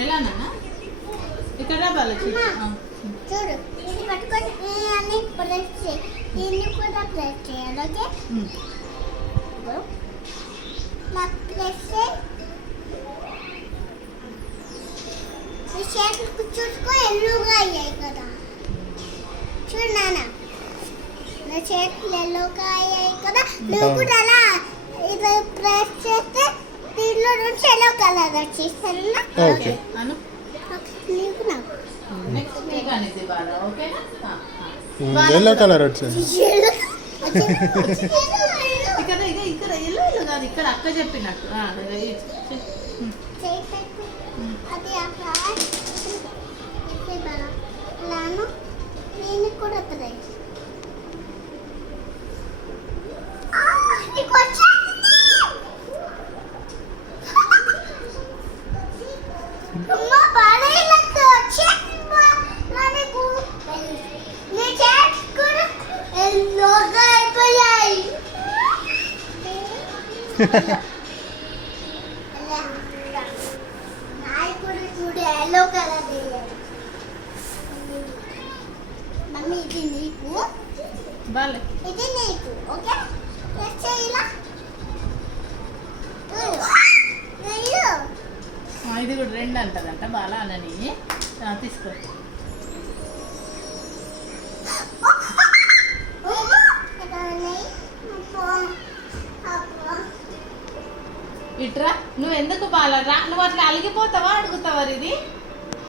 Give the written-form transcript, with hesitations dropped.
ఎలా నాన్న ఇక్కడ బాలచి చూడు ఇది పట్టుకొని అన్ని ప్రెస్ చేయి దీన్ని కూడా ప్రెస్ చేయాలి ఓకే నా ప్రెస్ చేయి ఈ చేతులు చూసుకో ఎల్లోగా అయ్యాయి కదా చూడు నాన్న నా చేతులు ఎల్లోగా అయ్యాయి కదా నువ్వు కూడా అలా ఇది ప్రెస్ చేస్తే దీంట్లో నుంచి ఎల్లో కలర్ వచ్చేస్తారన్నా ఓకే అను నీకు నాకు నెక్స్ట్ నీకు అనేది బాగా ఓకేనా ఎల్లో కలర్ వచ్చింది ఇక్కడ ఇక్కడ ఎల్లో ఎల్లో కాదు ఇక్కడ అక్క చెప్పినట్టు అది లాను నేను కూడా ట్రై ఎల్లో కలర్ మమ్మీ ఇది నీకు బాలే ఇది నీకు ఓకే ఇలా ఇది కూడా రెండు అంటదంట బాలా అనని తీసుకో ఇట్రా నువ్వు ఎందుకు బాలరా నువ్వు అట్లా అలిగిపోతావా అడుగుతావా ఇది